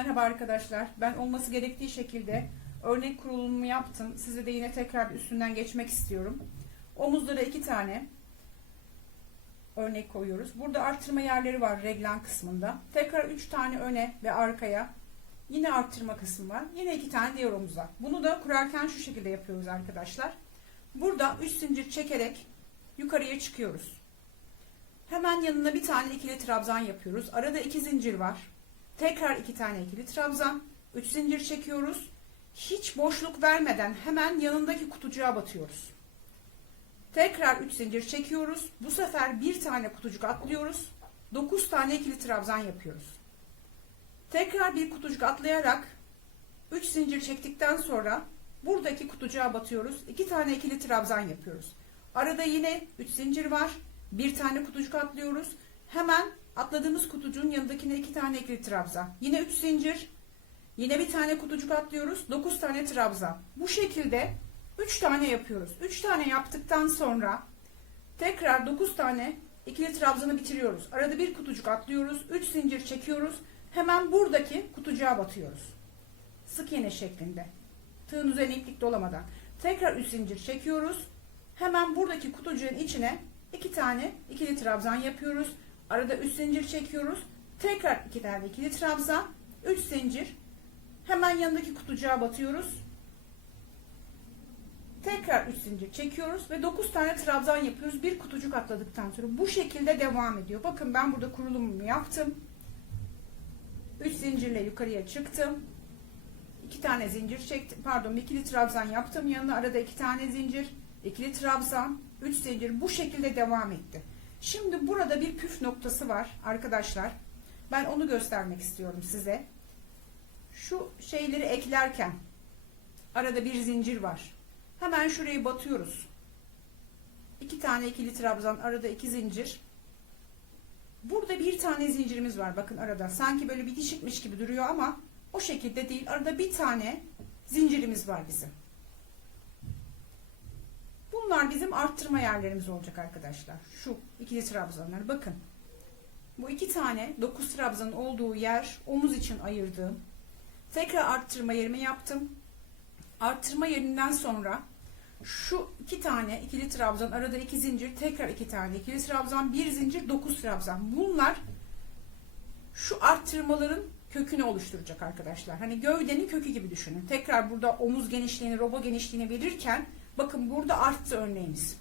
Merhaba arkadaşlar. Ben olması gerektiği şekilde örnek kurulumu yaptım. Size de yine tekrar bir üstünden geçmek istiyorum. Omuzlara iki tane örnek koyuyoruz. Burada arttırma yerleri var reglan kısmında. Tekrar üç tane öne ve arkaya. Yine arttırma kısmı var. Yine iki tane diğer omuza. Bunu da kurarken şu şekilde yapıyoruz arkadaşlar. Burada üç zincir çekerek yukarıya çıkıyoruz. Hemen yanına bir tane ikili trabzan yapıyoruz. Arada iki zincir var. Tekrar iki tane ikili trabzan. Üç zincir çekiyoruz. Hiç boşluk vermeden hemen yanındaki kutucuğa batıyoruz. Tekrar üç zincir çekiyoruz. Bu sefer bir tane kutucuk atlıyoruz. Dokuz tane ikili trabzan yapıyoruz. Tekrar bir kutucuk atlayarak üç zincir çektikten sonra buradaki kutucuğa batıyoruz. İki tane ikili trabzan yapıyoruz. Arada yine üç zincir var. Bir tane kutucuk atlıyoruz. Hemen atladığımız kutucuğun yanındakine iki tane ikili trabzan. Yine üç zincir. Yine bir tane kutucuk atlıyoruz. Dokuz tane trabzan. Bu şekilde üç tane yapıyoruz. Üç tane yaptıktan sonra tekrar dokuz tane ikili trabzanı bitiriyoruz. Arada bir kutucuk atlıyoruz. Üç zincir çekiyoruz. Hemen buradaki kutucuğa batıyoruz. Sık iğne şeklinde. Tığın üzerine iplik dolamadan. Tekrar üç zincir çekiyoruz. Hemen buradaki kutucuğun içine iki tane ikili trabzan yapıyoruz. Arada 3 zincir çekiyoruz. Tekrar iki tane ikili trabzan. 3 zincir. Hemen yanındaki kutucuğa batıyoruz. Tekrar 3 zincir çekiyoruz ve 9 tane trabzan yapıyoruz. Bir kutucuk atladıktan sonra bu şekilde devam ediyor. Bakın ben burada kurulumumu yaptım. 3 zincirle yukarıya çıktım. 2 tane zincir çektim. Pardon, ikili trabzan yaptım. Yanına arada 2 tane zincir, ikili trabzan, 3 zincir bu şekilde devam etti. Şimdi burada bir püf noktası var arkadaşlar. Ben onu göstermek istiyorum size. Şu şeyleri eklerken arada bir zincir var. Hemen şurayı batıyoruz. İki tane ikili trabzan, arada iki zincir. Burada bir tane zincirimiz var bakın arada. Sanki böyle bitişikmiş gibi duruyor ama o şekilde değil. Arada bir tane zincirimiz var bizim. Bunlar bizim arttırma yerlerimiz olacak arkadaşlar. Şu ikili trabzanlar. Bakın. Bu iki tane 9 trabzanın olduğu yer omuz için ayırdığım. Tekrar arttırma yerimi yaptım. Arttırma yerinden sonra şu iki tane ikili trabzan arada iki zincir tekrar iki tane ikili trabzan bir zincir 9 trabzan. Bunlar şu arttırmaların kökünü oluşturacak arkadaşlar. Hani gövdenin kökü gibi düşünün. Tekrar burada omuz genişliğini, roba genişliğini verirken bakın burada arttı örneğimiz.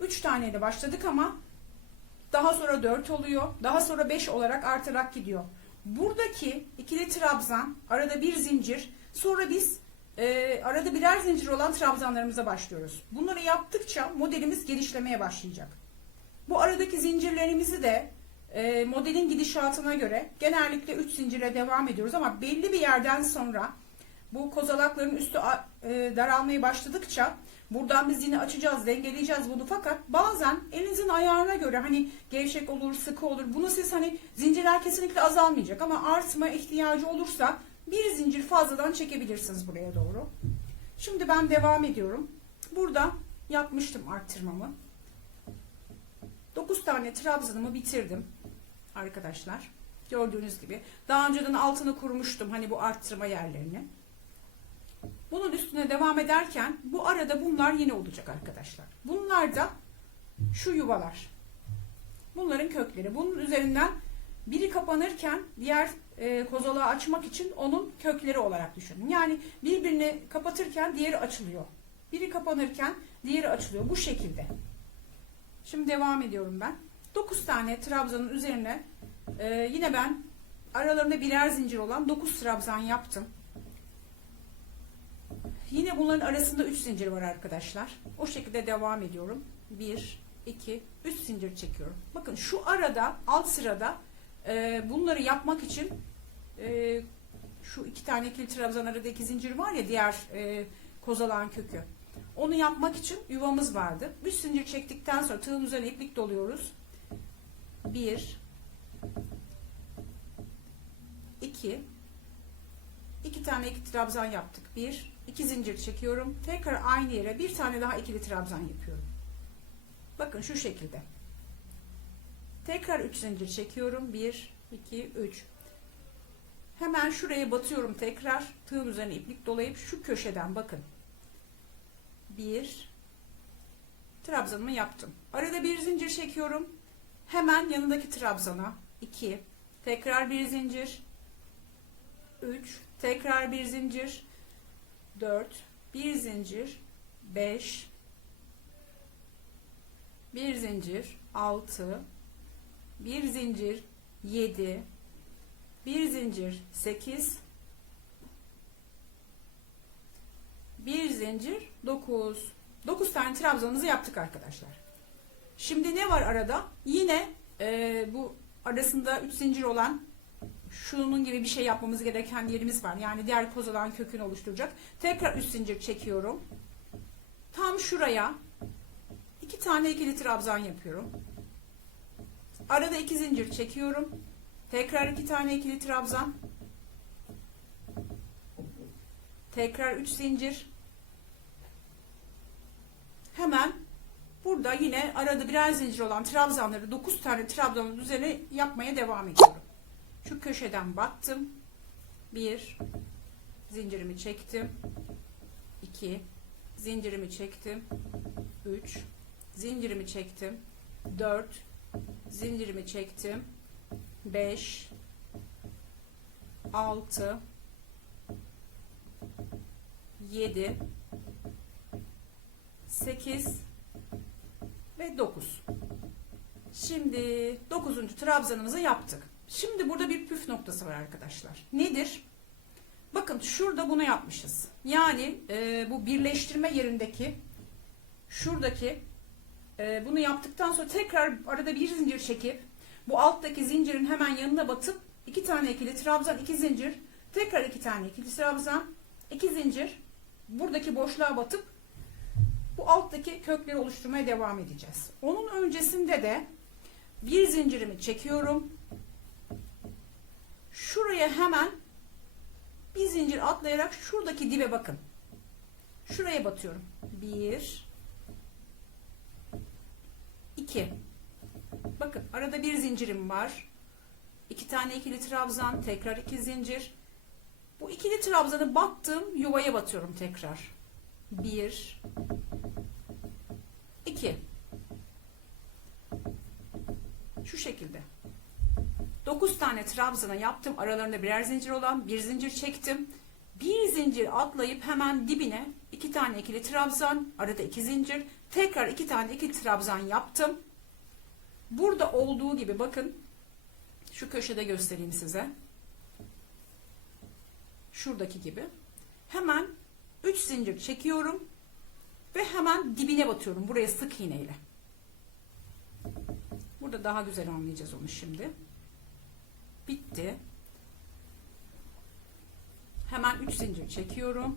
3 taneyle başladık ama daha sonra 4 oluyor. Daha sonra 5 olarak artarak gidiyor. Buradaki ikili trabzan, arada bir zincir, sonra biz e, arada birer zincir olan trabzanlarımıza başlıyoruz. Bunları yaptıkça modelimiz genişlemeye başlayacak. Bu aradaki zincirlerimizi de e, modelin gidişatına göre genellikle 3 zincire devam ediyoruz ama belli bir yerden sonra bu kozalakların üstü e, daralmaya başladıkça buradan biz yine açacağız, dengeleyeceğiz bunu fakat bazen elinizin ayarına göre hani gevşek olur, sıkı olur. Bunu siz hani zincirler kesinlikle azalmayacak ama artma ihtiyacı olursa bir zincir fazladan çekebilirsiniz buraya doğru. Şimdi ben devam ediyorum. Burada yapmıştım arttırmamı. 9 tane trabzanımı bitirdim arkadaşlar. Gördüğünüz gibi. Daha önceden altını kurmuştum hani bu arttırma yerlerini. Bunun üstüne devam ederken bu arada bunlar yine olacak arkadaşlar. Bunlar da şu yuvalar. Bunların kökleri. Bunun üzerinden biri kapanırken diğer e, kozalağı açmak için onun kökleri olarak düşünün. Yani birbirini kapatırken diğeri açılıyor. Biri kapanırken diğeri açılıyor. Bu şekilde. Şimdi devam ediyorum ben. 9 tane trabzanın üzerine e, yine ben aralarında birer zincir olan 9 trabzan yaptım. Yine bunların arasında 3 zincir var arkadaşlar. O şekilde devam ediyorum. 1, 2, 3 zincir çekiyorum. Bakın şu arada alt sırada e, bunları yapmak için e, şu iki tane ikili trabzan aradaki zincir var ya diğer e, kozalağın kökü. Onu yapmak için yuvamız vardı. 3 zincir çektikten sonra tığın üzerine iplik doluyoruz. 1 2 2 tane ikili trabzan yaptık. 1 2 zincir çekiyorum. Tekrar aynı yere bir tane daha ikili trabzan yapıyorum. Bakın şu şekilde. Tekrar 3 zincir çekiyorum. 1 2 3 Hemen şuraya batıyorum tekrar. Tığın üzerine iplik dolayıp şu köşeden bakın. Bir trabzanımı yaptım. Arada bir zincir çekiyorum. Hemen yanındaki trabzana 2 tekrar bir zincir 3 tekrar bir zincir 4 bir zincir 5 bir zincir 6 bir zincir 7 bir zincir 8 bir zincir 9 9 tane trabzanımızı yaptık arkadaşlar. Şimdi ne var arada? Yine e, bu arasında 3 zincir olan şunun gibi bir şey yapmamız gereken yerimiz var. Yani diğer koz olan kökünü oluşturacak. Tekrar 3 zincir çekiyorum. Tam şuraya iki tane ikili trabzan yapıyorum. Arada iki zincir çekiyorum. Tekrar iki tane ikili trabzan. Tekrar 3 zincir. Hemen burada yine arada birer zincir olan trabzanları 9 tane trabzanın üzerine yapmaya devam ediyorum. Şu köşeden battım. 1 zincirimi çektim. 2 zincirimi çektim. 3 zincirimi çektim. 4 zincirimi çektim. 5 6 7 8 ve 9. Şimdi 9. trabzanımızı yaptık. Şimdi burada bir püf noktası var arkadaşlar. Nedir? Bakın şurada bunu yapmışız. Yani e, bu birleştirme yerindeki şuradaki e, bunu yaptıktan sonra tekrar arada bir zincir çekip bu alttaki zincirin hemen yanına batıp iki tane ikili trabzan, iki zincir, tekrar iki tane ikili trabzan, iki zincir, buradaki boşluğa batıp bu alttaki kökleri oluşturmaya devam edeceğiz. Onun öncesinde de bir zincirimi çekiyorum. Şuraya hemen bir zincir atlayarak şuradaki dibe bakın. Şuraya batıyorum. Bir, iki. Bakın arada bir zincirim var. İki tane ikili trabzan, tekrar iki zincir. Bu ikili trabzanı battım, yuvaya batıyorum tekrar. Bir, iki. Şu şekilde. 9 tane trabzana yaptım. Aralarında birer zincir olan bir zincir çektim. Bir zincir atlayıp hemen dibine iki tane ikili trabzan, arada iki zincir, tekrar iki tane ikili trabzan yaptım. Burada olduğu gibi bakın şu köşede göstereyim size. Şuradaki gibi. Hemen 3 zincir çekiyorum ve hemen dibine batıyorum. Buraya sık iğneyle. Burada daha güzel anlayacağız onu şimdi. Bitti. Hemen 3 zincir çekiyorum.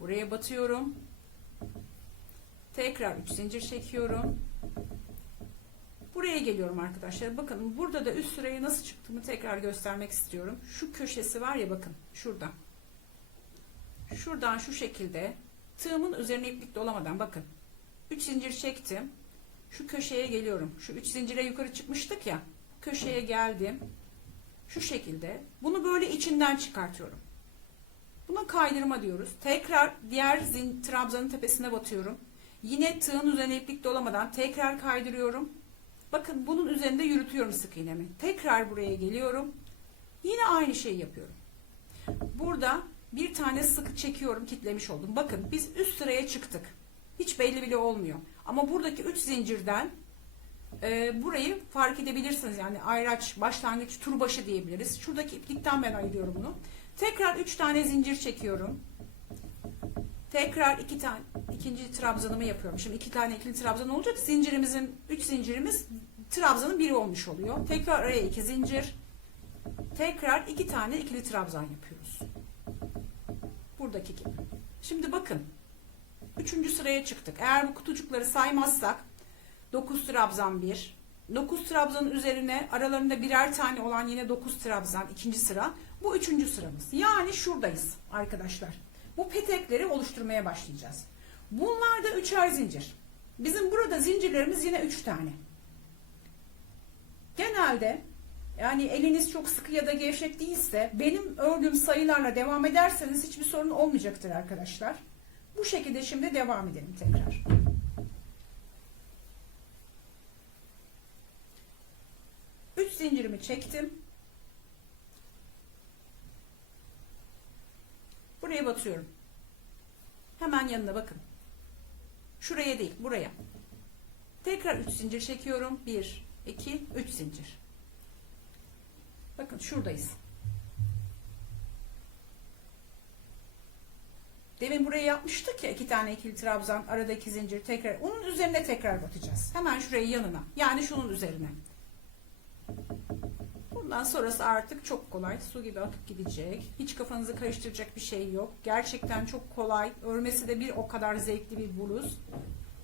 Buraya batıyorum. Tekrar 3 zincir çekiyorum. Buraya geliyorum arkadaşlar. Bakın burada da üst sıraya nasıl çıktığımı tekrar göstermek istiyorum. Şu köşesi var ya bakın şurada. Şuradan şu şekilde tığımın üzerine iplik dolamadan bakın. 3 zincir çektim. Şu köşeye geliyorum. Şu 3 zincire yukarı çıkmıştık ya. Köşeye geldim. Şu şekilde. Bunu böyle içinden çıkartıyorum. Buna kaydırma diyoruz. Tekrar diğer zin, trabzanın tepesine batıyorum. Yine tığın üzerine iplik dolamadan tekrar kaydırıyorum. Bakın bunun üzerinde yürütüyorum sık iğnemi. Tekrar buraya geliyorum. Yine aynı şeyi yapıyorum. Burada bir tane sıkı çekiyorum kitlemiş oldum. Bakın biz üst sıraya çıktık. Hiç belli bile olmuyor. Ama buradaki 3 zincirden e, burayı fark edebilirsiniz. Yani ayraç, başlangıç, tur başı diyebiliriz. Şuradaki iplikten ben ayırıyorum bunu. Tekrar 3 tane zincir çekiyorum. Tekrar iki tane ikinci trabzanımı yapıyorum. Şimdi iki tane ikili trabzan olacak. Zincirimizin üç zincirimiz trabzanın biri olmuş oluyor. Tekrar araya iki zincir. Tekrar iki tane ikili trabzan yapıyoruz. Buradaki gibi. Şimdi bakın. Üçüncü sıraya çıktık. Eğer bu kutucukları saymazsak 9 trabzan 1. 9 trabzanın üzerine aralarında birer tane olan yine 9 trabzan ikinci sıra. Bu üçüncü sıramız. Yani şuradayız arkadaşlar. Bu petekleri oluşturmaya başlayacağız. Bunlar da üçer zincir. Bizim burada zincirlerimiz yine üç tane. Genelde yani eliniz çok sıkı ya da gevşek değilse benim ördüğüm sayılarla devam ederseniz hiçbir sorun olmayacaktır arkadaşlar. Bu şekilde şimdi devam edelim tekrar. Üç zincirimi çektim. Buraya batıyorum. Hemen yanına bakın. Şuraya değil, buraya. Tekrar 3 zincir çekiyorum. 1, 2, 3 zincir. Bakın şuradayız. Demin buraya yapmıştık ya iki tane ikili trabzan, arada iki zincir tekrar. Onun üzerine tekrar batacağız. Hemen şuraya yanına. Yani şunun üzerine. Bundan sonrası artık çok kolay. Su gibi akıp gidecek. Hiç kafanızı karıştıracak bir şey yok. Gerçekten çok kolay. Örmesi de bir o kadar zevkli bir bluz.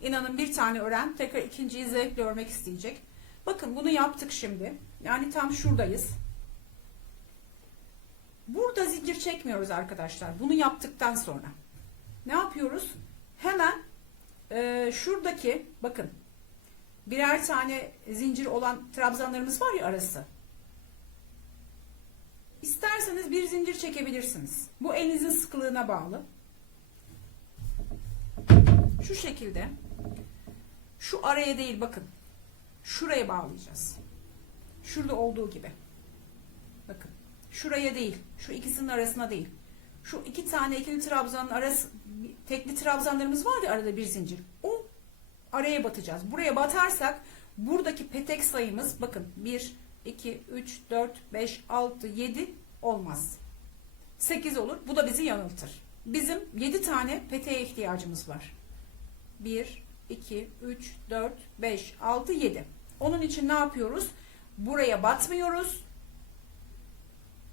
İnanın bir tane ören tekrar ikinciyi zevkle örmek isteyecek. Bakın bunu yaptık şimdi. Yani tam şuradayız. Burada zincir çekmiyoruz arkadaşlar. Bunu yaptıktan sonra. Ne yapıyoruz? Hemen e, şuradaki bakın birer tane zincir olan trabzanlarımız var ya arası. İsterseniz bir zincir çekebilirsiniz. Bu elinizin sıkılığına bağlı. Şu şekilde şu araya değil bakın. Şuraya bağlayacağız. Şurada olduğu gibi. Bakın. Şuraya değil. Şu ikisinin arasına değil. Şu iki tane ikili trabzanın arası tekli trabzanlarımız var ya arada bir zincir. O araya batacağız. Buraya batarsak buradaki petek sayımız bakın 1 2 3 4 5 6 7 olmaz. 8 olur. Bu da bizi yanıltır. Bizim 7 tane peteğe ihtiyacımız var. 1 2 3 4 5 6 7. Onun için ne yapıyoruz? Buraya batmıyoruz.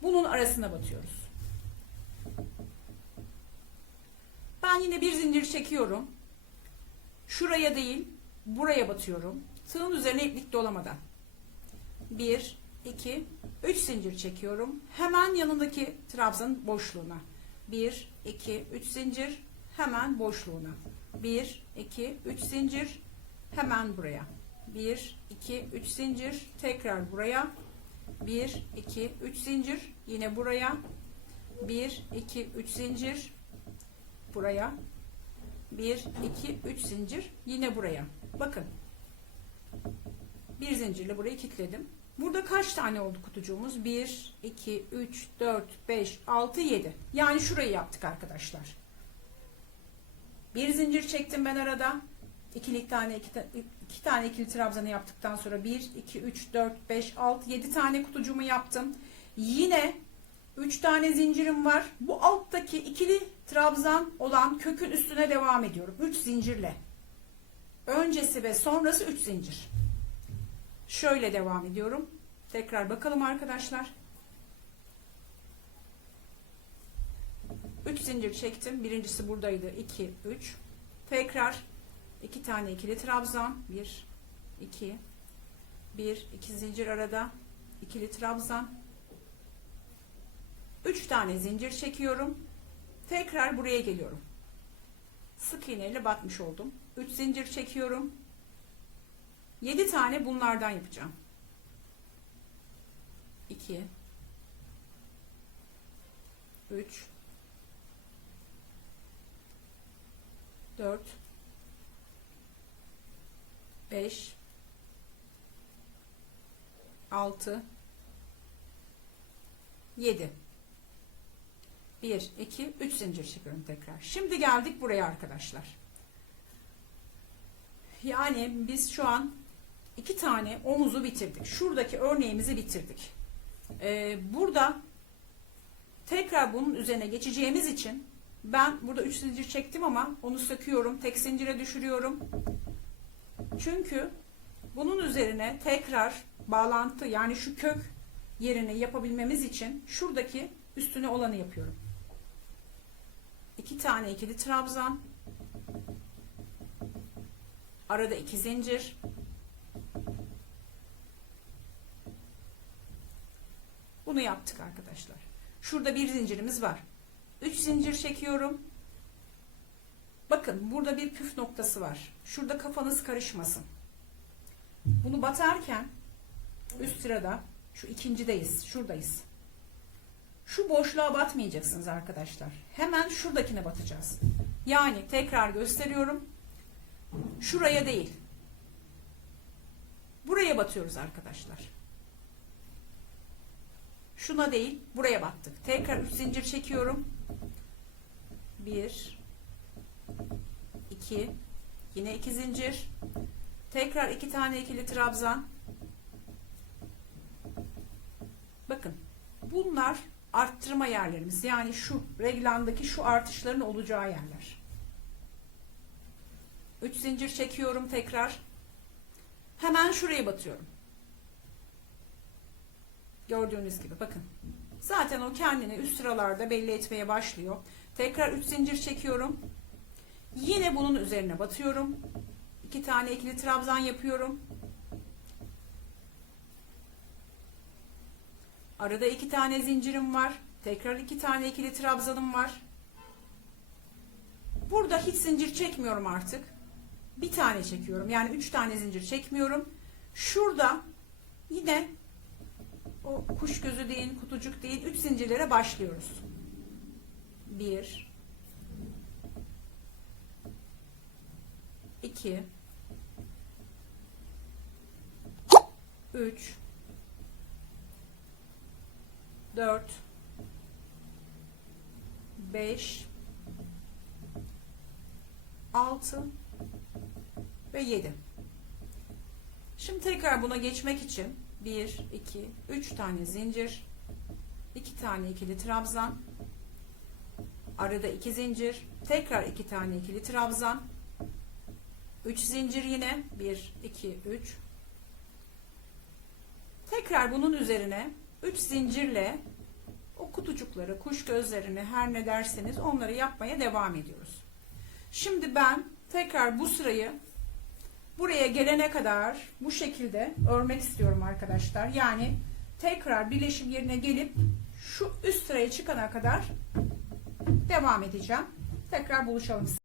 Bunun arasına batıyoruz. Ben yine bir zincir çekiyorum. Şuraya değil, buraya batıyorum. Tığın üzerine iplik dolamadan. 1, 2, 3 zincir çekiyorum. Hemen yanındaki trabzanın boşluğuna. 1, 2, 3 zincir. Hemen boşluğuna. 1, 2, 3 zincir. Hemen buraya. 1, 2, 3 zincir. Tekrar buraya. 1, 2, 3 zincir. Yine buraya. 1, 2, 3 zincir. Buraya. 1, 2, 3 zincir. Yine buraya. Bakın. Bir zincirle burayı kilitledim. Burada kaç tane oldu kutucuğumuz? 1, 2, 3, 4, 5, 6, 7. Yani şurayı yaptık arkadaşlar. Bir zincir çektim ben arada. İkili tane iki, iki tane ikili trabzanı yaptıktan sonra 1, 2, 3, 4, 5, 6, 7 tane kutucuğumu yaptım. Yine 3 tane zincirim var. Bu alttaki ikili trabzan olan kökün üstüne devam ediyorum. 3 zincirle. Öncesi ve sonrası 3 zincir. Şöyle devam ediyorum. Tekrar bakalım arkadaşlar. 3 zincir çektim. Birincisi buradaydı. 2, 3. Tekrar 2 tane ikili trabzan. 1, 2, 1, 2 zincir arada. ikili trabzan. 3 tane zincir çekiyorum. Tekrar buraya geliyorum. Sık iğneyle batmış oldum. 3 zincir çekiyorum. 7 tane bunlardan yapacağım. 2 3 4 5 6 7 1 2 3 zincir çekiyorum tekrar. Şimdi geldik buraya arkadaşlar. Yani biz şu an iki tane omuzu bitirdik. Şuradaki örneğimizi bitirdik. Ee, burada tekrar bunun üzerine geçeceğimiz için ben burada 3 zincir çektim ama onu söküyorum. Tek zincire düşürüyorum. Çünkü bunun üzerine tekrar bağlantı yani şu kök yerini yapabilmemiz için şuradaki üstüne olanı yapıyorum. İki tane ikili trabzan arada iki zincir bunu yaptık arkadaşlar şurada bir zincirimiz var 3 zincir çekiyorum bakın burada bir püf noktası var şurada kafanız karışmasın bunu batarken üst sırada Şu ikincideyiz. Şuradayız. Şu boşluğa batmayacaksınız arkadaşlar. Hemen şuradakine batacağız. Yani tekrar gösteriyorum. Şuraya değil. Buraya batıyoruz arkadaşlar. Şuna değil, buraya battık. Tekrar 3 zincir çekiyorum. 1 2 yine 2 zincir. Tekrar 2 tane ikili trabzan. Bakın. Bunlar arttırma yerlerimiz. Yani şu reglandaki şu artışların olacağı yerler. 3 zincir çekiyorum tekrar. Hemen şuraya batıyorum. Gördüğünüz gibi bakın. Zaten o kendini üst sıralarda belli etmeye başlıyor. Tekrar 3 zincir çekiyorum. Yine bunun üzerine batıyorum. 2 tane ikili trabzan yapıyorum. Arada 2 tane zincirim var. Tekrar 2 tane ikili trabzanım var. Burada hiç zincir çekmiyorum artık. Bir tane çekiyorum. Yani 3 tane zincir çekmiyorum. Şurada yine o kuş gözü değil, kutucuk değil, 3 zincirlere başlıyoruz. 1 2 3 4 5 6 ve 7. Şimdi tekrar buna geçmek için 1, 2, 3 tane zincir, 2 tane ikili trabzan, arada 2 zincir, tekrar 2 tane ikili trabzan, 3 zincir yine 1, 2, 3. Tekrar bunun üzerine 3 zincirle o kutucukları, kuş gözlerini her ne derseniz onları yapmaya devam ediyoruz. Şimdi ben tekrar bu sırayı buraya gelene kadar bu şekilde örmek istiyorum arkadaşlar. Yani tekrar birleşim yerine gelip şu üst sıraya çıkana kadar devam edeceğim. Tekrar buluşalım.